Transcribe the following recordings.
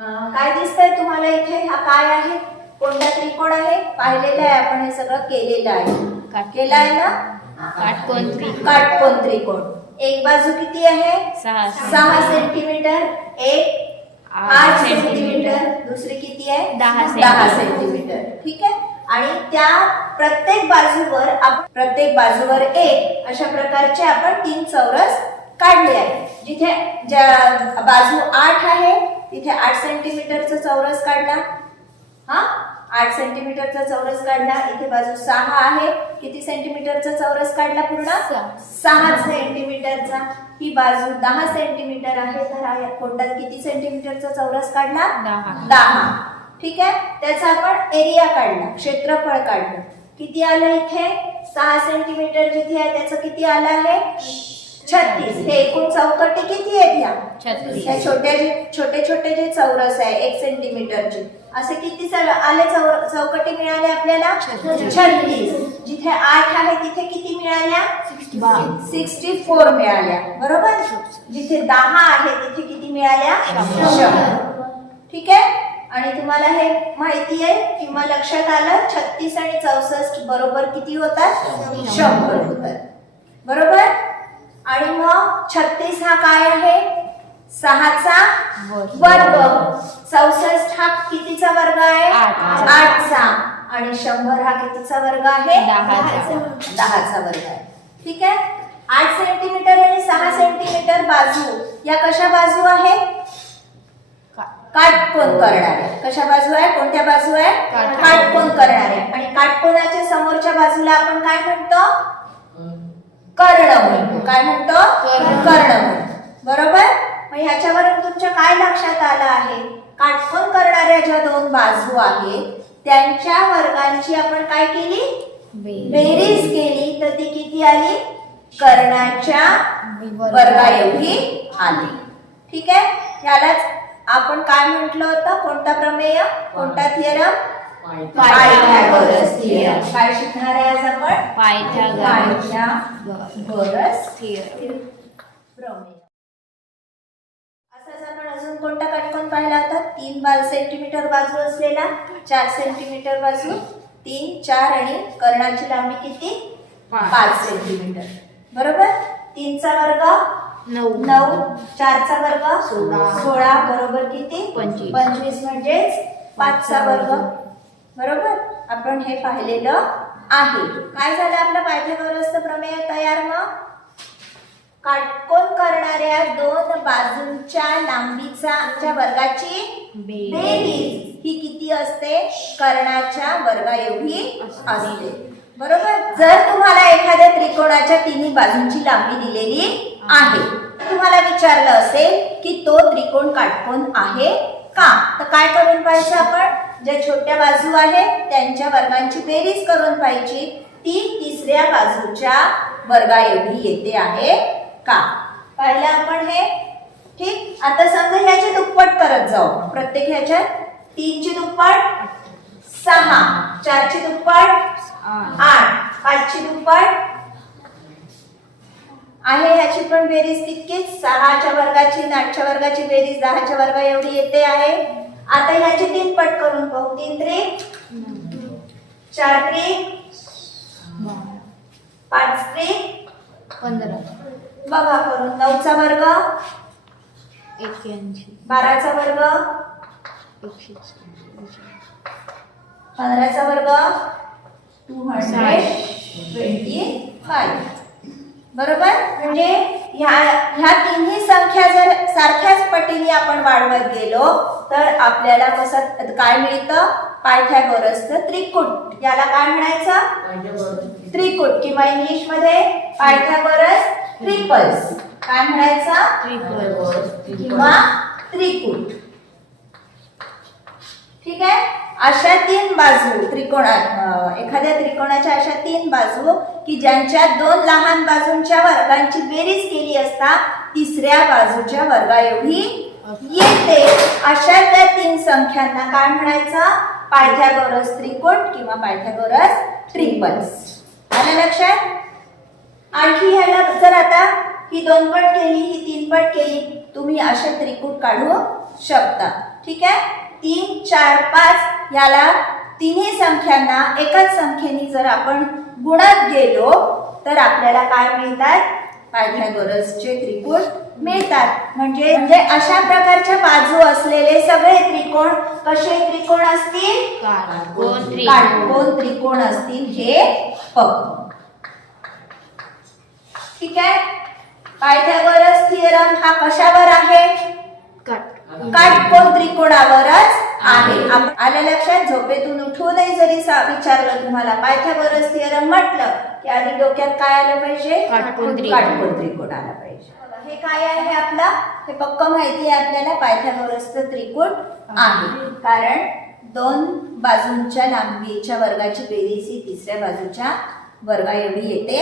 काय दिसतंय तुम्हाला इथे? हा काय आहे? कोणता त्रिकोण आहे? पाहिलेलं आहे आपण, हे सगळं केलेलं आहे. केलं आहे ना? काटकोन त्रिकोण. एक बाजू किती आहे? 6 सेंटीमीटर. एक 8 सेंटीमीटर. दुसरी किती आहे? 10 सेंटीमीटर. ठीक आहे. आणि त्या प्रत्येक बाजूवर एक अशा प्रकारचे आपण 3 चौरस काढले आहे. जिथे ज्या बाजू 8 आहे तिथे 8 सेंटीमीटरचा चौरस काढला. 8 सेंटीमीटरचा चौरस काढला. इथे बाजू 6 आहे, किती सेंटीमीटरचा चौरस काढला? पूर्ण 6 सेंटीमीटरचा. ही बाजू 10 सेंटीमीटर आहे, तर कोणता किती सेंटीमीटरचा चौरस काढला? 10. ठीक आहे. त्याचा आपण एरिया काढला, क्षेत्रफळ काढलं. किती आलं इथे? 6 सेंटीमीटर जिथे आहे त्याचं किती आलं आहे? 36. हे एकूण चौकटी किती आहेत ह्या? 36. हे छोटे छोटे जे चौरस आहे 1 सेंटीमीटरचे, असे किती आले चौकटी मिळाले आपल्याला? 36. जिथे 8 आहे तिथे किती मिळाल्या? 64 मिळाल्या. बरोबर. जिथे 10 आहे तिथे किती मिळाल्या? 100. ठीक आहे. आणि तुम्हाला हे माहिती आहे किंवा लक्षात आलं, 36 आणि 64 बरोबर किती होतात? 100 होतात. बरोबर. आणि मग 36 हा काय आहे? 6चा वर्ग. 64 हा कितीचा वर्ग आहे? 8चा. आणि 100 हा कितीचा वर्ग आहे? 10चा वर्ग आहे. ठीक आहे. 8 सेंटीमीटर आणि 6 सेंटीमीटर बाजू या कशा बाजू आहेत? काटकोन करणाऱ्या. कशा बाजू आहे? कोणत्या बाजू आहे? काटकोन करणाऱ्या. आणि काटकोनाच्या समोरच्या बाजूला आपण काय म्हणतो? कर्ण म्हणतो. काय म्हणतो? कर्ण म्हणतो. बरोबर. मग ह्याच्यावरून तुमच्या काय लक्षात आलं आहे? काटकोन करणाऱ्या ज्या 2 बाजू आहेत त्यांच्या वर्गांची आपण काय केली? बेरीज केली, तर ती किती आली? कर्णाच्या वर्गा एवढी आली. ठीक आहे. यालाच आपण काय म्हटलं होतं? कोणता प्रमेय? कोणता थिअरम? Pythagoras theorem. काय शिकणार आहे आज आपण? पायथागोरस थिअरम प्रमेय. असाच आपण अजून कोणता काटकोन पाहिला होता? 3 सेंटीमीटर बाजू असलेला, 4 सेंटीमीटर बाजू, 3, 4 आणि कर्णाची लांबी किती? 5 सेंटीमीटर. बरोबर. 3चा वर्ग 9, 4चा वर्ग 16 बरोबर किती? 25 म्हणजेच 5चा वर्ग. बरोबर. आपण हे पाहिलेलं आहे. काय झालं? आपलं पायथागोरसचं प्रमेय तयार. मग काटकोन करणाऱ्या 2 बाजूंच्या लांबीच्या वर्गाची बेरीज ही किती असते? कर्णाच्या वर्गा एवढी असते. बरोबर. जर तुम्हाला एखाद्या त्रिकोणाच्या 3 बाजूंची लांबी दिलेली आहे, तुम्हाला विचारलं असेल की तो त्रिकोण काटकोन आहे का, तर काय करून पाहिजे? आपण ज्या छोट्या बाजू आहेत त्यांच्या वर्गांची बेरीज करून पाहिजे. ती तिसऱ्या बाजूच्या वर्गा एवढी येते आहे का? पाहिलं आपण हे. ठीक. आता समजा ह्याचे दुप्पट करत जाऊ. प्रत्येक ह्याच्यात 3 ची दुप्पट 6, 4 ची दुप्पट 8, 5 ची दुप्पट आहे. ह्याची पण बेरीज तितकीच. 6च्या वर्गाची 8च्या वर्गाची बेरीज 10च्या वर्गा एवढी येते आहे. आता ह्याची 3 पट करून पाहू. 3 त्रिक 4 त्रिक 5 त्रिक 15. बघा करून. 9चा वर्ग 81, 12चा वर्ग 15चा वर्ग 225. बरोबर. म्हणजे ह्या तिन्ही संख्या जर सारख्याच पटीने आपण वाढवत गेलो तर आपल्याला कसं काय मिळतं? पायथागोरसचं त्रिकूट. याला काय म्हणायचं? त्रिकूट. किंवा इंग्लिश मध्ये पायथागोरस ट्रिपल्स. काय म्हणायचं? किंवा त्रिकूट. ठीक आहे. अशा 3 बाजू त्रिकोणात, एखाद्या त्रिकोणाच्या अशा 3 बाजू की ज्यांच्या 2 लहान बाजूंच्या वर्गांची बेरीज केली असता तिसऱ्या बाजूच्या वर्गा एवढी येते, अशा त्या 3 संख्यांना काय म्हणायचं? पायथागोरस त्रिकोट किंवा पायथागोरस ट्रिपल्स. आलं लक्षात? आणखी ह्याला जर आता ही 2 पट केली, ही 3 पट केली, तुम्ही असे त्रिकूट काढू शकता. ठीक आहे. 3 4 5 याला तिन्ही संख्यांना एकाच संख्येने जर आपण गुणत गेलो तर आपल्याला काय मिळतात? पायथागोरसचे त्रिकोण मिळतात. म्हणजे अशा प्रकारच्या बाजू असलेले सगळे त्रिकोण कसे त्रिकोण असतील? काटकोन त्रिकोण असतील हे पक्क. ठीक आहे. पायथागोरस थिअरम हा कशावर आहे? काटकोन त्रिकोणावरच आहे. आलं लक्षात? झोपेतून उठूनही जरी विचारलं तुम्हाला पायथागोरस थिअरम म्हटलं की आधी डोक्यात काय आलं पाहिजे? काटकोन त्रिकोण आला पाहिजे. हे काय आहे आपलं? हे पक्क माहिती आहे आपल्याला पायथागोरसचं त्रिकोण आहे. कारण 2 बाजूंच्या लांबीच्या वर्गाची बेरीज ही तिसऱ्या बाजूच्या वर्गा एवढी येते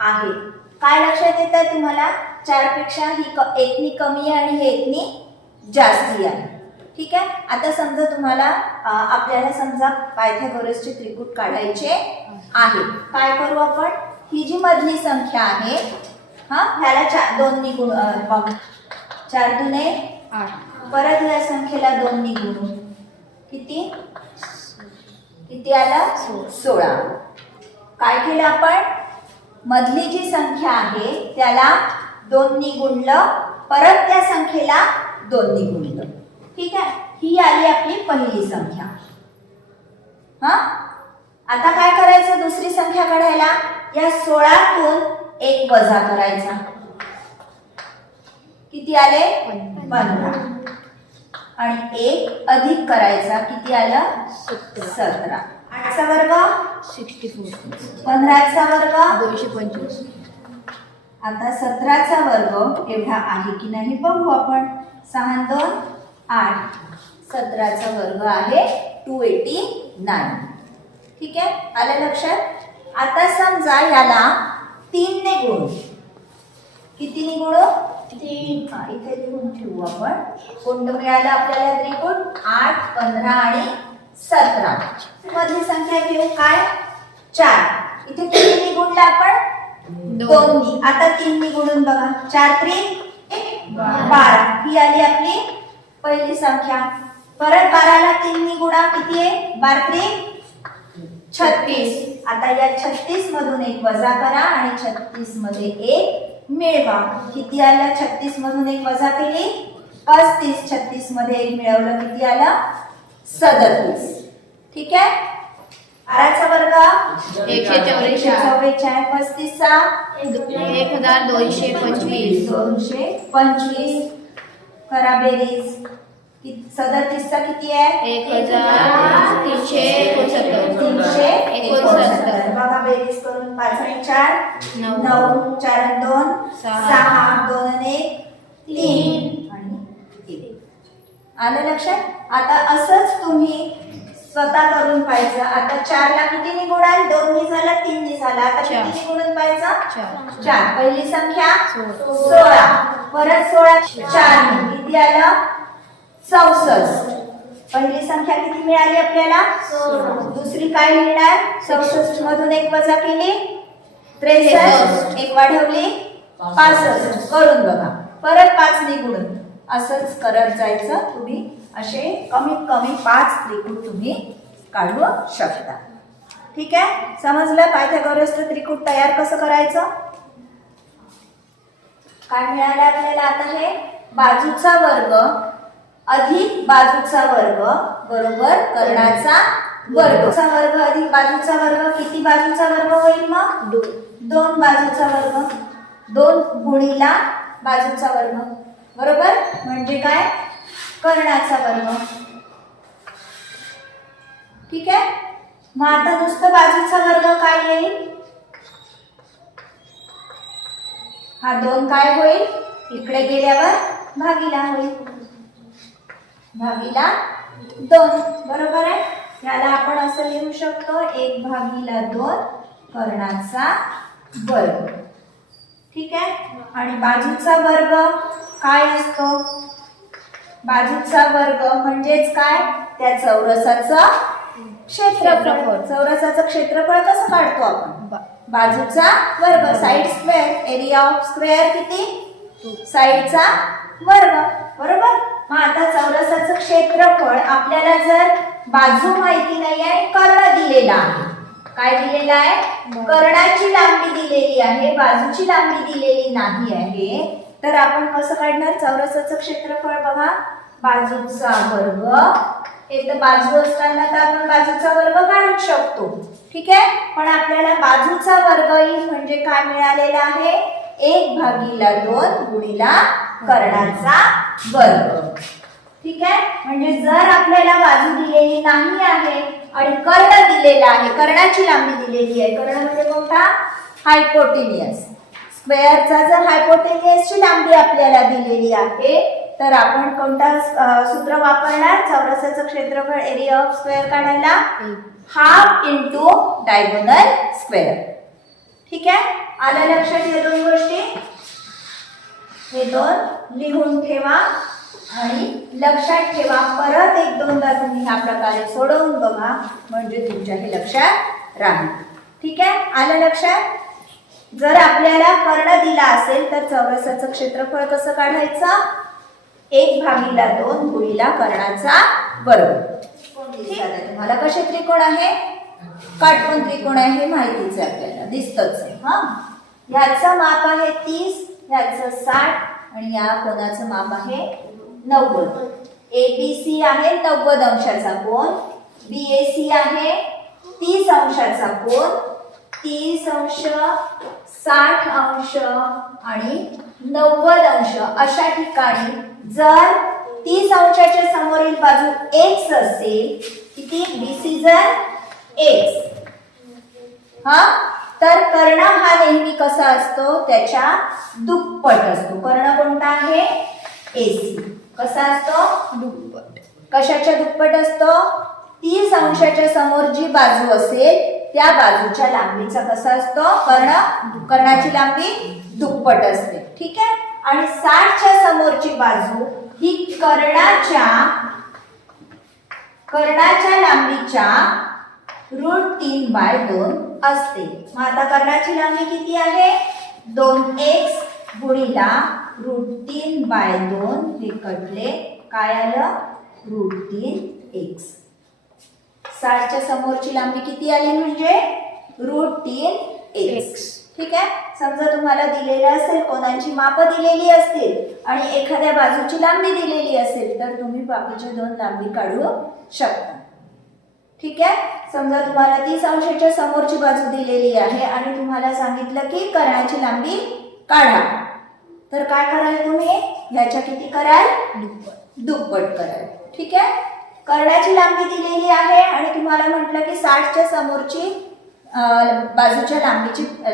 आहे. काय लक्षात येतं तुम्हाला? 4 पेक्षा ही एकनी कमी आहे आणि हे एकनी जास्ती आहे. ठीक आहे. आता समजा तुम्हाला आपल्याला समजा पायथागोरसचे त्रिकूट काढायचे आहे. काय करू आपण? ही जी मधली संख्या आहे ह्याला 2 ने गुण 4 दुने 8. परत या संख्येला 2 ने गुणू किती आलं? 16. काय केलं आपण? मधली जी संख्या आहे त्याला 2 ने गुणलं, परत त्या संख्येला 2 ने गुणलं. ठीक आहे. ही आली आपली पहिली संख्या. आता काय करायचं? दुसरी संख्या काढायला या 16 तून 1 वजा करायचा. किती आले? 15. आणि 1 अधिक करायचा. किती आलं? 17. 8चा वर्ग 64. 15चा वर्ग 225. आता 17चा वर्ग एवढा आहे की नाही बघू आपण. 6 2 8. 17चा वर्ग आहे 289. ठीक आहे. आलं लक्षात? आता समजा याला 3 ने गुणू. किती ने गुणू? 3. इथे लिहून ठेवू आपण. कोणतं मिळालं आपल्याला त्रिकोण? 8 15 आणि 17. मधली संख्या घेऊ काय? 4. इथे किती ने गुणलं आपण? 2 ने. आता 3 ने गुणून बघा. 4 3 12. ही आली आपली पहिली संख्या. परत 12ला 3 ने गुणा. किती आहे? 12 3 36. आता या 36 मधून 1 वजा करा आणि 36 मध्ये 1 मिळवा. किती आलं? 36 मधून 1 वजा केली 35. 36 मध्ये 1 मिळवलं. किती आलं? 37. ठीक आहे. 12चा वर्ग 144. 35चा 1225. 225. करा बेरीज. 37चा किती आहे? 1369. बघा बेरीज करून. 5 आणि 4 9. 4 आणि 2 6. 2 आणि 1 3 आणि 1. आलं लक्षात? आता असंच तुम्ही स्वतः करून पाहायचं. आता 4ला किती ने गुणाल? 2 ने झाला 3 ने झाला. आता किती ने गुणून पाहायचं? 4. पहिली संख्या 16. परत 16 4 ने. किती आलं? 64. पहिली संख्या किती मिळाली आपल्याला? 16. दुसरी काय मिळणार? 64 मधून 1 वजा केली 63. 1 वाढवली 65. करून बघा. परत 5 ने गुणून. असंच करत जायचं. तुम्ही असे कमीत कमी 5 त्रिकूट तुम्ही काढू शकता. ठीक आहे. समजलं पायथागोरसचं त्रिकूट तयार कसं करायचं? काय मिळालं आपल्याला? आता हे बाजूचा वर्ग अधिक बाजूचा वर्ग बरोबर कर्णाचा वर्ग. वर्ग अधिक बाजूचा वर्ग. किती बाजूचा वर्ग होईल मग? 2 बाजूचा वर्ग. 2 गुणिला बाजूचा वर्ग बरोबर. म्हणजे काय? कर्णाचा वर्ग. ठीक आहे. मग आता नुसतं बाजूचा वर्ग काय येईल? हा 2 काय होईल? इकडे गेल्यावर भागीला होईल. भागीला 2 बरोबर आहे. याला आपण असं लिहू शकतो 1/2 कर्णाचा वर्ग. ठीक आहे. आणि बाजूचा वर्ग काय असतो? बाजूचा वर्ग म्हणजेच काय? त्या चौरसाचं क्षेत्रफळ. चौरसाचं क्षेत्रफळ कसं काढतो आपण? बाजूचा वर्ग. Side square. Area of square किती? साइडचा वर्ग. बरोबर. मग आता चौरसाचं क्षेत्रफळ आपल्याला जर बाजू माहिती नाही आहे, कर्ण दिलेला आहे. काय दिलेला आहे? कर्णाची लांबी दिलेली आहे, बाजूची लांबी दिलेली नाही आहे. तर आपण कसं काढणार चौरसाचं क्षेत्रफळ? बघा, बाजूचा वर्ग. एक बाजू असताना तर आपण बाजूचा वर्ग काढू शकतो. ठीक आहे. पण आपल्याला बाजूचा वर्ग म्हणजे काय मिळालेला आहे? 1/2 गुणिला कर्णाचा वर्ग. ठीक आहे. म्हणजे जर आपल्याला बाजू दिलेली नाही आहे आणि कर्ण दिलेला आहे, कर्णाची लांबी दिलेली आहे. कर्ण म्हणजे कोणता? हायपोटेनियस. स्क्वेअरचा जर हायपोटेनियसची लांबी आपल्याला दिलेली आहे तर आपण कोणता सूत्र वापरणार? चौरसाचं क्षेत्रफळ एरिया ऑफ स्क्वेअर काढायला हाफ इंटू डायगोनल स्क्वेअर. ठीक आहे. आलं लक्षात या दोन गोष्टी? हे दोन लिहून ठेवा आणि लक्षात ठेवा. परत एक दोनदा तुम्ही ह्या प्रकारे सोडवून बघा म्हणजे तुमच्या हे लक्षात राहील. ठीक आहे. आलं लक्षात? जर आपल्याला कर्ण दिला असेल तर चौरसाचं क्षेत्रफळ कसं काढायचं? 1/2 गुणिला कर्णाचा वर्ग. तुम्हाला कसे त्रिकोण आहे? काटकोन त्रिकोण आहे हे माहितीच आहे आपल्याला, दिसतच आहे. हा, ह्याचं माप आहे 30, ह्याचं 60 आणि या कोणाचं माप आहे 90. ABC आहे 90 अंशाचा कोन, BAC आहे 30 अंशाचा कोन, 30 अंश, 60 अंश आणि 90 अंश अशा ठिकाणी जर 30 अंशाच्या समोरील बाजू x असेल, किती? BC जर x, हा, तर कर्ण हा नेहमी कसा असतो? त्याच्या दुप्पट असतो. कर्ण कोणता आहे? AC. कसा असतो? दुप्पट. कशाच्या दुप्पट असतो? 30 अंशाच्या समोर जी बाजू असेल त्या बाजूच्या लांबीचा कसा असतो? कर्णाची लांबी दुप्पट असते. ठीक आहे. आणि 60च्या समोरची बाजू ही कर्णाच्या लांबीच्या √3/2 असते. मग आता कर्णाची लांबी किती आहे? 2x गुणिला √3/2 हे कटले काय आलं? √3x. 60च्या समोरची लांबी किती आली? म्हणजे √3x. ठीक आहे. समजा तुम्हाला दिलेलं असेल, कोणाची माप दिलेली असतील आणि एखाद्या बाजूची लांबी दिलेली असेल तर तुम्ही बाकीच्या दोन लांबी काढू शकता. ठीक आहे. समजा तुम्हाला 30 अंशाच्या समोरची बाजू दिलेली आहे आणि तुम्हाला सांगितलं की कर्णाची लांबी काढा, तर काय कराल तुम्ही? ह्याच्या किती कराल? दुप्पट कराल. ठीक आहे. कर्णाची लांबी दिलेली आहे आणि तुम्हाला म्हटलं की 60च्या समोरची बाजूच्या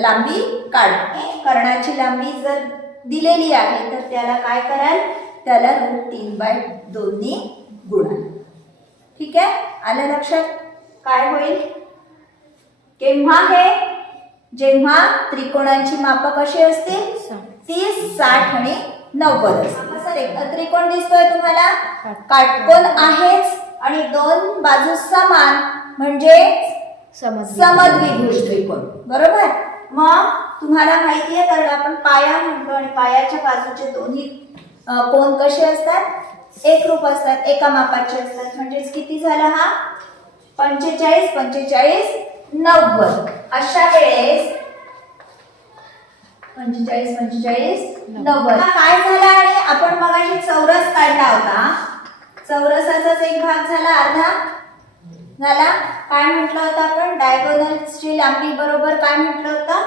लांबी काढा. कर्णाची लांबी जर दिलेली आहे तर त्याला काय कराल? त्याला √3/2 नी गुणा. ठीक आहे. आलं लक्षात? काय होईल? जेव्हा त्रिकोणांची माप कशी असतील? 30, 60 आणि 90 असतील. त्रिकोण दिसतोय तुम्हाला? काटकोन आहेच आणि दोन बाजू समान म्हणजे समद्विभुज त्रिकोण. बरोबर. मग तुम्हाला माहिती आहे कारण आपण पाया म्हणतो आणि पायाच्या बाजूचे दोन्ही कोन कसे असतात? एकरूप असतात, एका मापाचे असतात. म्हणजे किती झाला हा? 45, 45, 90. अशा वेळेस 45, 45, 90 काय झाला? आणि आपण मगाशी चौरस काढला होता. चौरसाचाच एक भाग झाला, अर्धा झाला. काय म्हटलं होतं आपण? डायगोनलची लांबी बरोबर काय म्हटलं होतं?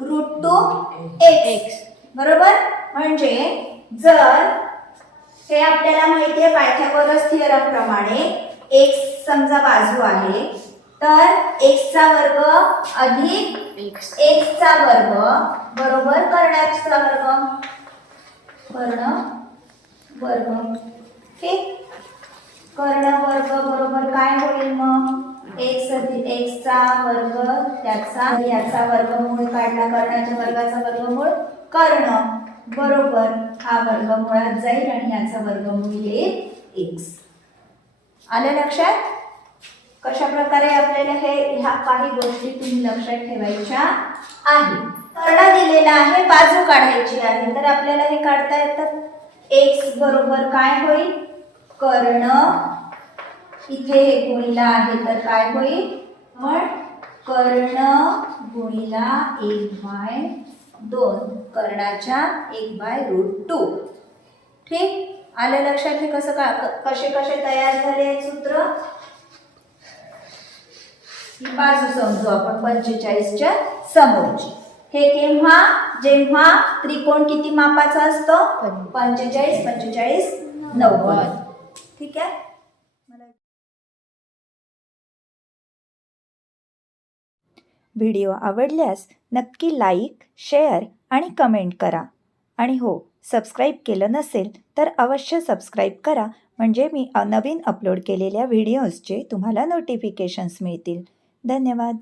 √2x. बरोबर. म्हणजे जर हे आपल्याला माहिती आहे पायथागोरस थिअरम प्रमाणे x समजा बाजू आहे तर x चा वर्ग अधिक x चा वर्ग बरोबर कर्णाचा वर्ग. ठीक. कर्ण वर्ग बरोबर काय होईल? मग x चा वर्ग त्याचा याचा वर्गमूळ काढला, कर्णाच्या वर्गाचा वर्गमूळ कर्ण बरोबर हा वर्गमुळात जाईल आणि याचा वर्गमूळ येईल x. आलं लक्षात? कशा प्रकारे आपल्याला ह्या काही गोष्टी तुम्ही लक्षात ठेवायच्या आहे. कर्ण दिलेला आहे, बाजू काढायची आहे तर आपल्याला हे काढता येतात. x बरोबर काय होईल कर्ण, इथे हे गुणिला आहे तर काय होईल मग कर्ण गुणिला 1/2 कर्णाच्या 1/√2. ठीक आलं लक्षात हे कसे तयार झाले आहेत सूत्र. ही बाजू समजू आपण 45च्या समोरची. हे केव्हा जेव्हा त्रिकोण किती मापाचा असतो 45 45 90. ठीक आहे. व्हिडिओ आवडल्यास नक्की लाईक, शेअर आणि कमेंट करा. आणि हो, सबस्क्राईब केलं नसेल तर अवश्य सबस्क्राईब करा, म्हणजे मी नवीन अपलोड केलेल्या व्हिडिओजचे तुम्हाला नोटिफिकेशन्स मिळतील. धन्यवाद.